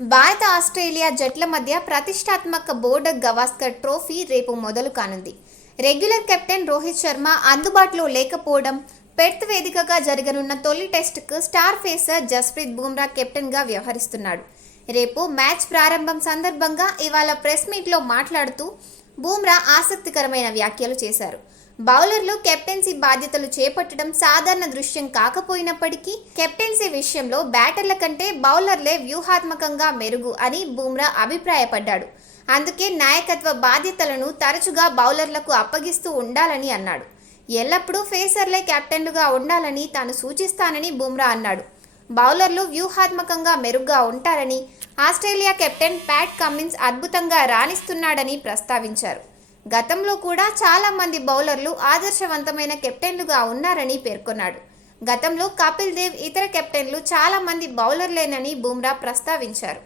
భారత ఆస్ట్రేలియా జట్ల మధ్య ప్రతిష్టాత్మక బోర్డర్ గవాస్కర్ ట్రోఫీ రేపు మొదలు కానుంది. రెగ్యులర్ కెప్టెన్ రోహిత్ శర్మ అందుబాటులో లేకపోవడం, పెర్త్ వేదికగా జరగనున్న తొలి టెస్టుకు స్టార్ పేసర్ జస్ప్రీత్ బుమ్రా కెప్టెన్గా వ్యవహరిస్తున్నాడు. రేపు మ్యాచ్ ప్రారంభం సందర్భంగా ఇవాళ ప్రెస్ మీట్లో మాట్లాడుతూ బుమ్రా ఆసక్తికరమైన వ్యాఖ్యలు చేశారు. బౌలర్లు కెప్టెన్సీ బాధ్యతలు చేపట్టడం సాధారణ దృశ్యం కాకపోయినప్పటికీ కెప్టెన్సీ విషయంలో బ్యాటర్ల కంటే బౌలర్లే వ్యూహాత్మకంగా మెరుగు అని బుమ్రా అభిప్రాయపడ్డాడు. అందుకే నాయకత్వ బాధ్యతలను తరచుగా బౌలర్లకు అప్పగిస్తూ ఉండాలని అన్నాడు. ఎల్లప్పుడూ ఫేసర్లే కెప్టెన్లుగా ఉండాలని తాను సూచిస్తానని బుమ్రా అన్నాడు. బౌలర్లు వ్యూహాత్మకంగా మెరుగ్గా ఉంటారని, ఆస్ట్రేలియా కెప్టెన్ ప్యాట్ కమిన్స్ అద్భుతంగా రాణిస్తున్నాడని ప్రస్తావించారు. గతంలో కూడా చాలా మంది బౌలర్లు ఆదర్శవంతమైన కెప్టెన్లుగా ఉన్నారని పేర్కొన్నాడు. గతంలో కపిల్ దేవ్, ఇతర కెప్టెన్లు చాలా మంది బౌలర్లేనని బుమ్రా ప్రస్తావించారు.